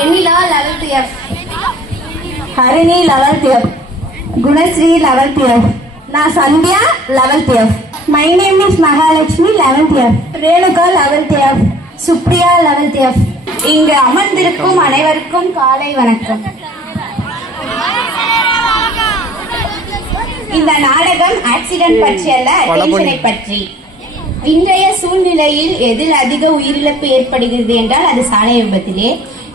வெண்ணிலா 11th F. Harini 11th F. Gunasri 11th F. நான் Sandhya 11th F. My name is Mahalakshmi 11th F. Renuka 11th F. Supriya 11th F. இங்கு அமர்ந்திருக்கும் அனைவருக்கும் காலை வணக்கம். இந்த நாடகம் ஆக்சிடென்ட் பற்றி அல்ல, டென்ஷனை பற்றி. இன்றைய சூழ்நிலையில் எதில் அதிக உயிரிழப்பு ஏற்படுகிறது என்றால் அது சாலை விபத்திலே.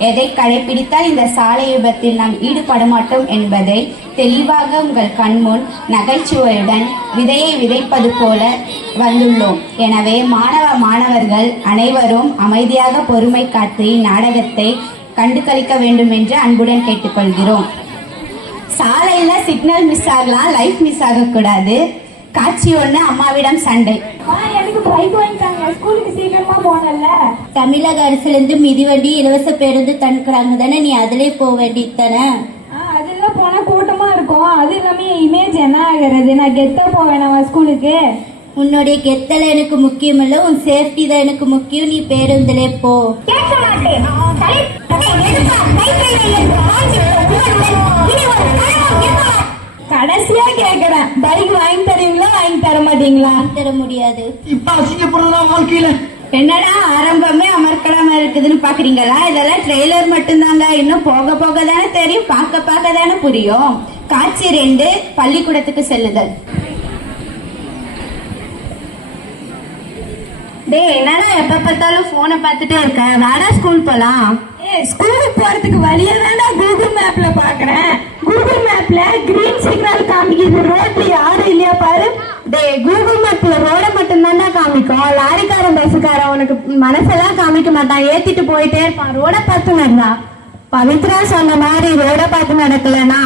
எதை கடைபிடித்தால் இந்த சாலை விபத்தில் நாம் ஈடுபட மாட்டோம் என்பதை தெளிவாக உங்கள் கண்முன் நகைச்சுவையுடன் விதையை விதைப்பது போல வந்துள்ளோம். எனவே மாணவர்கள் அனைவரும் அமைதியாக பொறுமை காத்து நாடகத்தை கண்டுகளிக்க வேண்டும் என்று அன்புடன் கேட்டுக்கொள்கிறோம். சாலையில சிக்னல் மிஸ் ஆகலாம், லைஃப் மிஸ் ஆகக்கூடாது. காட்சி ஒண்ணு, அம்மாவிடம் சண்டை. எனக்கு பைக் வாங்கிட்டாங்க, ஸ்கூலுக்கு சீக்கிரமா போனல. தமிழக அரசுலேருந்து மிதிவண்டி இலவச பேருந்து தடுக்கிறாங்க தானே, நீ அதிலே போக வேண்டியதானே. அதெல்லாம் போனா கூட்டமா இருக்கும். அது இல்லாம இமேஜ் என்ன ஆகிறது? நான் கெத்தா போவேன் நம்ம ஸ்கூலுக்கு. உன்னுடைய கெத்தல எனக்கு முக்கியம் இல்ல, உன் சேஃப்டி தான் எனக்கு முக்கியம். நீ பேருந்திலே போ. கேட்க மாட்டேன். கடைசியா கேக்குறேன், பைக் வாங்கி தருவீங்களா? வாங்கி தர மாட்டீங்களா? தர முடியாது. இப்ப அசிங்கப்படுறதா வாழ்க்கையில. என்னடா ஆரம்பமே அமர்க்கலாம இருக்குதுன்னு பாக்குறீங்களா? இதெல்லாம் ட்ரெய்லர் மட்டும்தாங்க, இன்னும் போக போக தானே தெரியும், பார்க்க தானே புரியும். காட்சி 2, பள்ளிக்கூடத்துக்கு செல்லுதல். டேய் என்னடா எப்ப பார்த்தாலும் போனை பார்த்துட்டே இருக்க, வேடா ஸ்கூல் போலாம். ஸ்கூலுக்கு போறதுக்கு வழியா தானே கூகுள் மேப்ல பாக்குறேன். கூகுள் மேப்ல கிரீன் சிக்னல் காமிக்குது, ரோட்ல யாரும் இல்லையா பாரு. டேய் கூகுள் மேப்ல ரோட மட்டும் தானே காமிக்கும், லாரிக்காரன் பஸ்ஸுக்காரன் உனக்கு மனசெல்லாம் காமிக்க மாட்டான், ஏத்திட்டு போயிட்டே இருப்பான். ரோட பார்த்து நடந்தா. பவித்ரா சொன்ன மாதிரி ரோட பார்த்து நடக்கலன்னா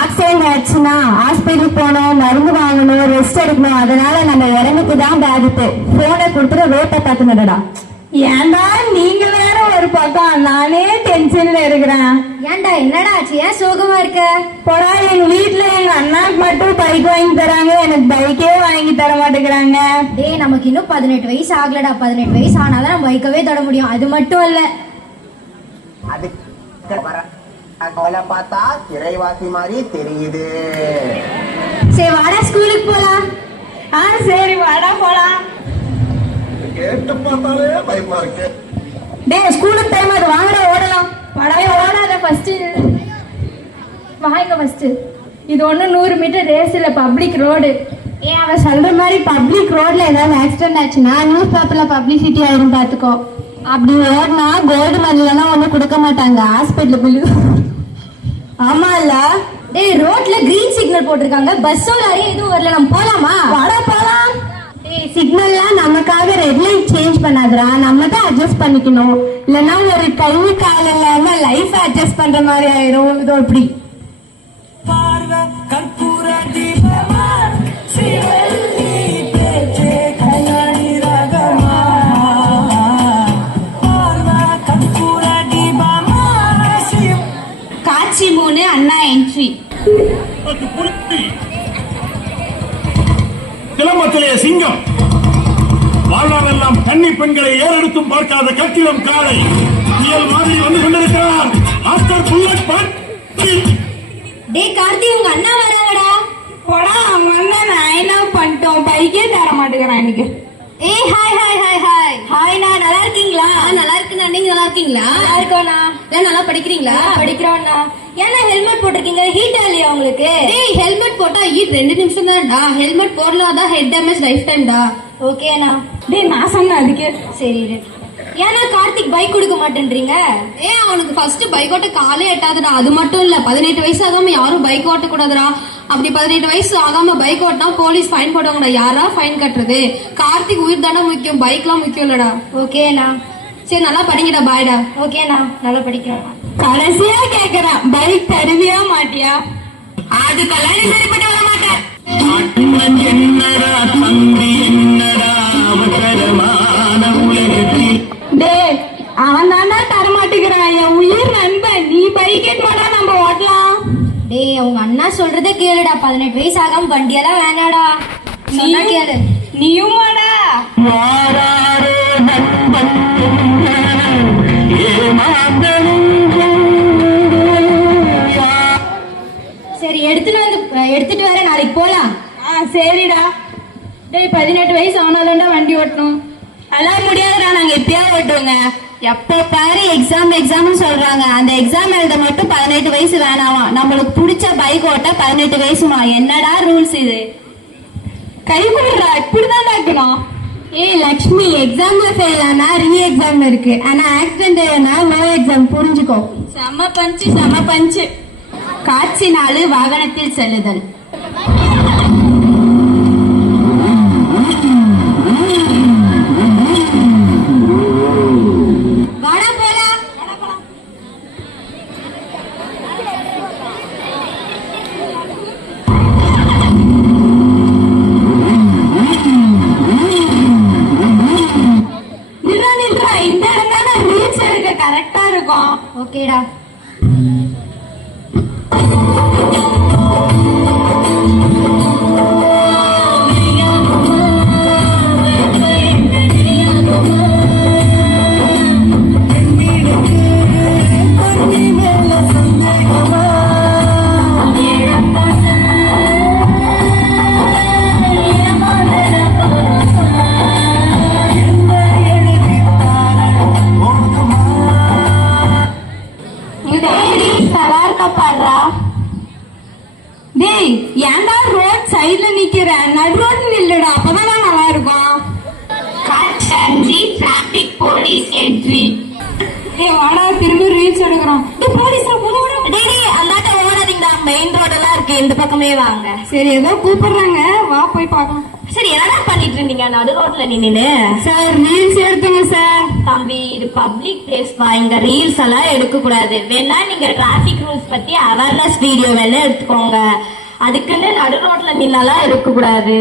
ஆக்சிடென்ட் ஆச்சுன்னா ஹாஸ்பிட்டல் போகணும், மருந்து வாங்கணும், ரெஸ்ட் எடுக்கணும். அதனால நம்ம இறங்குக்கு தான் பாதிப்பு. போனை கொடுத்துட்டு ரோட்டை பார்த்து நடடா. ஏன்டா நீங்க வேற ஒரு பக்கம், நானே டென்ஷன்ல இருக்கிறேன். ஏன்டா என்னடா ஆச்சு, ஏன் சோகமா இருக்க? போடா, எங்க வீட்டுல எங்க அண்ணாக்கு மட்டும் பைக் வாங்கி தராங்க, எனக்கு பைக்கே வாங்கி தர மாட்டேங்கிறாங்க. டேய் நமக்கு இன்னும் 18 வயசு ஆகலடா. 18 வயசு ஆனாதான் நம்ம பைக்கவே தொட முடியும். அது மட்டும் இல்ல, அவளை பார்த்தா திரைவாசி மாதிரி தெரியுது. சரி வாடா ஸ்கூலுக்கு போலாம். சரி வாடா போலாம். கேட்டு பார்த்தாலே பயமா இருக்கு. டேய் ஸ்கூலுக்கு டைம் ஆகுது, வாங்கடா ஓடலாம். பழைய ஓடாத, ஃபர்ஸ்ட் வாங்க. ஃபர்ஸ்ட் இது ஒண்ணு 100 மீட்டர் ரேஸ் இல்ல, பப்ளிக் ரோடு. அவன் சொல்ற மாதிரி பப்ளிக் ரோட்ல ஏதாவது ஆக்சிடென்ட் ஆச்சுன்னா நியூஸ் பேப்பர்ல பப்ளிசிட்டி ஆயிரும், பாத்துக்கோ. அப்படி ஓடினா கோல்டு மெடல்லாம் ஒண்ணும் கொடுக்க மாட்டாங்க, ஹாஸ்பிட்டல் பில்லு. ஆமா இல்ல? டேய் ரோட்ல கிரீன் சிக்னல் போட்டிருக்காங்க, பஸ்ஸோ லாரியும் எதுவும் வரல, நம்ம போலாமா? வாடா போலாம். டேய் சிக்னல்லாம் நமக்காக ரெட் லைட் சேஞ்ச் பண்ணாதடா, நம்ம தான் அட்ஜஸ்ட் பண்ணிக்கணும். இல்லைன்னா ஒரு கை கால் இல்லாம லைஃப் அட்ஜஸ்ட் பண்ற மாதிரி ஆயிரும். இதோ இப்படி காட்சி 3, அண்ணா என்ட்ரி. சிலம்பத்திலே சிங்கம், வாழ்நாளெல்லாம் கன்னி பெண்களை ஏறெடுத்தும் பார்க்காத கட்டிடம் காலை புயல் மாதிரி வந்து கொண்டிருக்கிறார். ஆஸ்கர் புல்லட் பாட்டி. டேய் கார்த்தி உங்க அண்ணா வராங்கடா. போடா, அவங்க அண்ணன் நான் என்ன பண்ணிட்டோம், பைக்கே தர மாட்டேங்கிறான் எனக்கு. ஏய் ஹாய் ஹாய் ஹாய் ஹாய் ஹாய்ண்ணா, நல்லா இருக்கீங்களா? நல்லா இருக்குண்ணா, நீங்க நல்லா இருக்கீங்களா? நல்லா இருக்கோண்ணா. நல்லா படிக்கிறீங்களா? படிக்கிறோண்ணா. ஏன்னா ஹெல்மெட் போட்டிருக்கீங்க, ஹீட் இல்லையா உங்களுக்கு? டேய் ஹெல்மெட் போட்டா ஹீட் 2 நிமிஷம் தான்டா, ஹெல்மெட் போடலாதான் ஹெட் டேமேஜ் லைஃப் டைம்டா. ஓகேண்ணா. டேய் நான் சொன்னேன் அதுக்கு. சரி ஏன்னா கார்த்திக் பைக் கொடுக்க மாட்டேன்றீங்க? அவனுக்கு ஃபர்ஸ்ட் பைக் ஓட்ட காலே எட்டாதுடா. அது மட்டும் இல்ல, 18 வயசு ஆகாம யாரும் பைக் ஓட்ட கூடாதுடா. அப்படி 18 வயசு ஆகாம பைக் ஓட்டினா போலீஸ் ஃபைன் போடுவாங்கடா. யாரா ஃபைன் கட்டுறது? கார்த்திக் உயிர் தானே முக்கியம், பைக்லாம் முக்கியம் இல்லடா. ஓகேண்ணா. சரி நல்லா படிங்கடா, பாய்டா. ஓகேண்ணா, நல்லா படிக்கிறேன். கடைசியா கேக்குறேன், பைக் தருவியா மாட்டியா? அதுக்கெல்லாம் நீ சரிப்பட்டு வர மாட்டேன். டேய் அவன் தாண்டா தரமாட்டேங்கிறான், என் உயிர் நண்பன். நீ பைக்கெட் போடா, நம்ம ஓட்டலாம். டேய் அவங்க அண்ணா சொல்றத கேளுடா, 18 வயசு ஆகாம வண்டியெல்லாம் வேணாடா. சொன்னா கேளு. நீயும் வாடா. நண்பன் ஏமாந்தனும் சரிடா. டேய் 18 வயசு ஆனாதான்டா வண்டி ஓட்டணும். அதெல்லாம் முடியாதுடா, நாங்க எப்பயாவது ஓட்டுவோங்க. எப்போ பாரு எக்ஸாம்னு சொல்றாங்க. அந்த எக்ஸாம் எழுத மட்டும் 18 வயசு வேணாமா. நம்மளுக்கு பிடிச்ச பைக் ஓட்ட 18 வயசுமா. என்னடா ரூல்ஸ் இது? கை கொடுறா, இப்படிதான் இருக்கணும். ஏய் லக்ஷ்மி, எக்ஸாம்ல ஃபெயில் ஆனா ரீ எக்ஸாம் இருக்கு. ஆனா ஆக்சிடென்ட் ஆனா நோ எக்ஸாம், புரிஞ்சுக்கோ. செம பஞ்சு. காட்சி 4 வாகனத்தில் செல்லுதல். வாடா போலாம். நில்றா, இந்த இடம் தானே ரீல்ஸ் எடுக்க கரெக்டா இருக்கும். ஓகேடா. டேய் ஏன்டா ரோட் சைடுல நிக்கிற? நடு ரோட்ல நில்லுடா, அப்பதான் நல்லா இருக்கும். Traffic police entry. டேய் வாடா, திரும்ப ரீல்ஸ் எடுக்கிறோம். டேய் போலீஸ் டேய் அந்தாட்ட ஓடாதீங்கடா, மெயின் ரோடெல்லாம் இருக்கு, இந்த பக்கமே வாங்க. சரி ஏதோ கூப்பிடுறாங்க, வா போய் பார்க்கலாம். சரி என்னடா பண்ணிட்டு இருந்தீங்க நடு ரோட்ல நின்னு? சார் ரீல்ஸ் எடுத்துங்க சார். தம்பி இது பப்ளிக் பிளேஸ்பா, இங்க ரீல்ஸ் எல்லாம் எடுக்க கூடாது. வேணா நீங்க டிராபிக் ரூல்ஸ் பத்தி அவேர்னஸ் வீடியோ வேணா எடுத்துக்கோங்க. அதுக்குன்னு நடு ரோட்ல நின்னெல்லாம் எடுக்க கூடாது.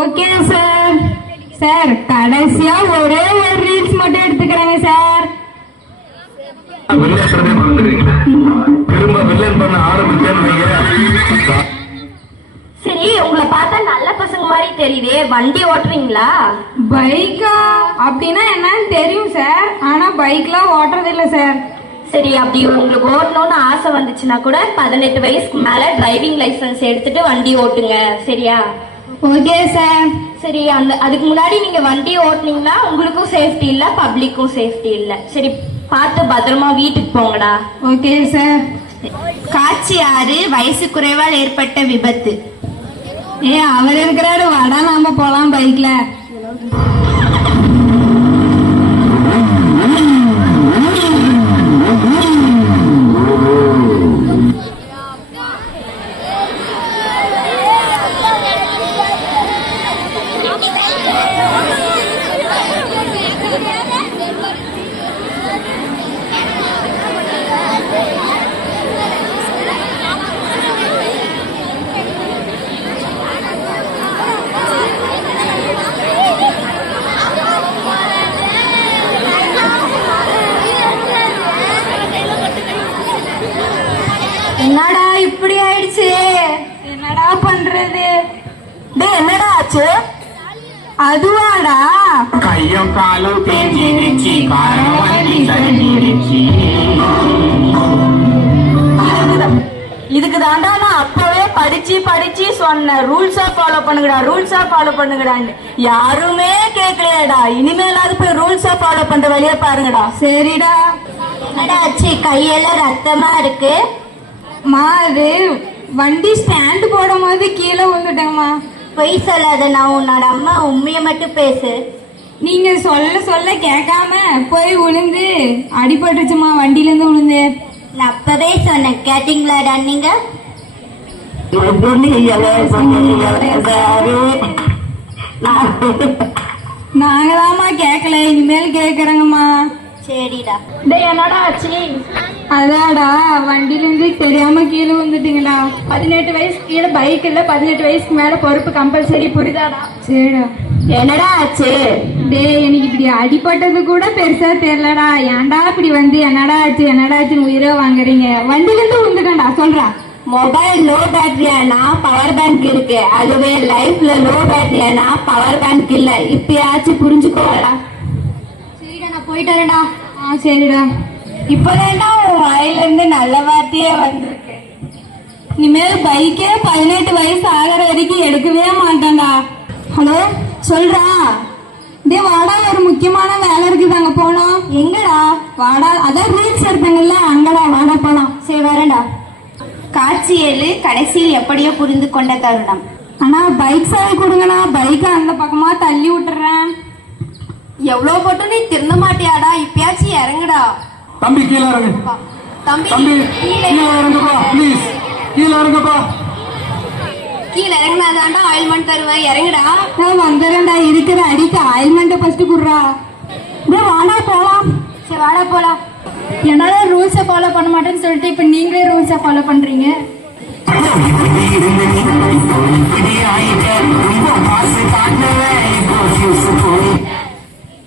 Okay sir. சார் கடைசியா ஒரே ஒரு ரீல்ஸ் மட்டும் எடுத்துக்கிறேங்க சார். வில்லன்றதே மறந்துடுவீங்க. திரும்ப வில்லன் பண்ண ஆரம்பிச்சேன்னு சரி உங்களை பார்த்தா நல்ல பசங்க மாதிரி தெரியுதே, வண்டி ஓட்டுறீங்களா? பைக்கா அப்படின்னா என்னன்னு தெரியும் சார், ஆனா பைக்லாம் ஓட்டுறது இல்ல சார். சரி அப்படி உங்களுக்கு ஓட்டணும்னு ஆசை வந்துச்சுன்னா கூட 18 வயசுக்கு மேல டிரைவிங் லைசன்ஸ் எடுத்துட்டு வண்டி ஓட்டுங்க, சரியா? Okay sir. சரி அதுக்கு முன்னாடி நீங்க வண்டி ஓட்டுனீங்கன்னா உங்களுக்கும் சேஃப்டி இல்ல, பப்ளிக்கும் சேஃப்டி இல்ல. சரி பார்த்து பத்திரமா வீட்டுக்கு போங்கடா. Okay sir. காட்சி 6 வயசு குறைவால் ஏற்பட்ட விபத்து. அவர் இருக்கிறாரு, வாடா நாம போலாம் பைக்ல. என்னடா இப்படி ஆயிடுச்சு? என்னடா பண்றது? டேய் என்னடா ஆச்சு? அதுவாடா, கையும் காலும் தேஞ்சிருச்சு, காரம் வண்டி சரிஞ்சிருச்சு. இதுக்கு தாண்டா நான் அப்பவே படிச்சு சொன்னேன், ரூல்ஸா ஃபாலோ பண்ணுங்கடான்னு. யாருமே கேட்கலையடா. இனிமேலாவது போய் ரூல்ஸா ஃபாலோ பண்ற வழியா பாருங்கடா. சரிடா. என்னடா ஆச்சு? கையெல்லாம் ரத்தமா இருக்கு. அது வண்டி ஸ்டாண்ட் போடும் போது கீழே விழுந்துட்டேங்கம்மா. பொய் சொல்லாத, நான் உன்னோட அம்மா, உண்மையை மட்டும் பேசு. நீங்க சொல்ல கேட்காம போய் விழுந்து அடிபட்டுச்சுமா, வண்டியில இருந்து விழுந்து. நான் அப்பவே சொன்னேன், கேட்டீங்களாடா நீங்க? நாங்க தான்மா கேட்கல, இனிமேல் கேட்கறேங்கம்மா. சரிடா. டேய் என்னடா ஆச்சு? அதாடா வண்டியில இருந்து தெரியாம கீழே வந்துட்டீங்களா. 18 வயசு கீழே பைக் இல்ல, 18 வயசுக்கு மேல பொறுப்பு கம்பல்சரி, புரியுதாடா? சரிடா. என்னடா ஆச்சு? டேய் எனக்கு இப்படி அடிபட்டது கூட பெருசா தெரியலடா. ஏன்டா இப்படி வந்து என்னடா ஆச்சுன்னு உயிரை வாங்குறீங்க? வண்டியில இருந்து விழுந்துட்டேன்டா. சொல்றா. மொபைல் லோ பேட்டரியானா பவர் பேங்க் இருக்கு, அதுவே லைஃப்ல லோ பேட்டரியானா பவர் பேங்க் இல்ல. இப்பயாச்சும் புரிஞ்சுக்கோடா. சரிடா, நான் போயிட்டு வரேன்டா. சரிடா. இப்பதான்டா உன் வாயில இருந்து நல்ல வார்த்தையே வந்திருக்கு. இனிமேல் பைக்கே 18 வயசு ஆகிற வரைக்கும் எடுக்கவே மாட்டேன்டா. ஹலோ, சொல்றா. டே வாடா, ஒரு முக்கியமான வேலை இருக்குது, அங்க போனோம். எங்கடா? வாடா, அதான் ரீல்ஸ் எடுப்பேங்கல்ல, அங்கடா, வாடா போலாம். சரி வரேன்டா. காட்சி 7 கடைசியில் எப்படியோ புரிந்து கொண்ட தருணம். அண்ணா பைக் சாவி கொடுங்கண்ணா, பைக்கை அந்த பக்கமா தள்ளி விட்டுறேன். எவ்வளவு போட்டு நீ திருந்த மாட்டியாடா? இப்பயாச்சும் இறங்குடா. தம்பி கீழே இறங்கு. தம்பி தம்பி கீழே இறங்குப்பா, ப்ளீஸ் கீழே இறங்குப்பா. கீழே இறங்குனாதான்டா ஆயில்மெண்ட் தருவேன், இறங்குடா. நான் வந்துடுறேன்டா, இருக்கிற அடிக்க ஆயில்மெண்ட்டை ஃபர்ஸ்ட் குடுறா. வாடா போலாம். சரி வாடா போலாம். என்னால ரூல்ஸை ஃபாலோ பண்ண மாட்டேன்னு சொல்லிட்டு இப்ப நீங்களே ரூல்ஸை ஃபாலோ பண்றீங்க.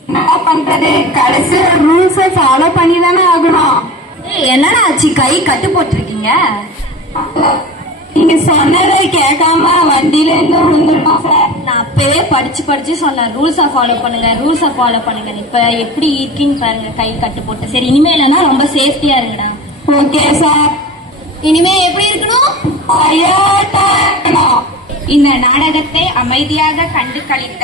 என்ன பண்றது, கடைசியில ரூல்ஸை ஃபாலோ பண்ணி தானே ஆகணும். என்னடா ஆச்சு, கை கட்டு போட்டிருக்கீங்க? நீங்க சொன்னதை கேட்காம வண்டியில இருந்து விழுந்துருக்கோம் சார். நான் அப்பவே படிச்சு சொன்னேன், ரூல்ஸை ஃபாலோ பண்ணுங்க, ரூல்ஸை ஃபாலோ பண்ணுங்க. இப்ப எப்படி இருக்கீங்க பாருங்க, கை கட்டு போட்டு. சரி இனிமே இல்லைன்னா ரொம்ப சேஃப்டியா இருங்கடா. Okay sir. இனிமே எப்படி இருக்கணும்? இந்த நாடகத்தை அமைதியாக கண்டு களித்த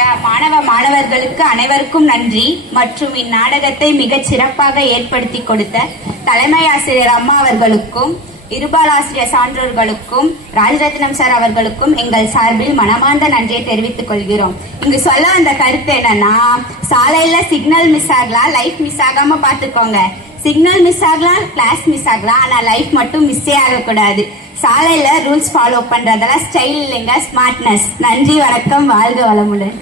மாணவர்களுக்கு அனைவருக்கும் நன்றி. மற்றும் இந்நாடகத்தை மிகச் சிறப்பாக ஏற்படுத்தி கொடுத்த தலைமை ஆசிரியர் அம்மா அவர்களுக்கும், இருபாலாசிரியர் சான்றோர்களுக்கும், ராஜரத்னம் சார் அவர்களுக்கும் எங்கள் சார்பில் மனமார்ந்த நன்றியை தெரிவித்துக் கொள்கிறோம். இங்கு சொல்ல அந்த கருத்து என்னன்னா, சாலையில சிக்னல் மிஸ் ஆகலாம், லைஃப் மிஸ் ஆகாம பாத்துக்கோங்க. சிக்னல் மிஸ் ஆகலாம், கிளாஸ் மிஸ் ஆகலாம், ஆனா லைஃப் மட்டும் மிஸ்ஸே ஆகக்கூடாது. சாலையில ரூல்ஸ் ஃபாலோ பண்றதெல்லாம் ஸ்டைல் இல்லைங்க, ஸ்மார்ட்னஸ். நன்றி, வணக்கம், வாழ்க வளமுடன்.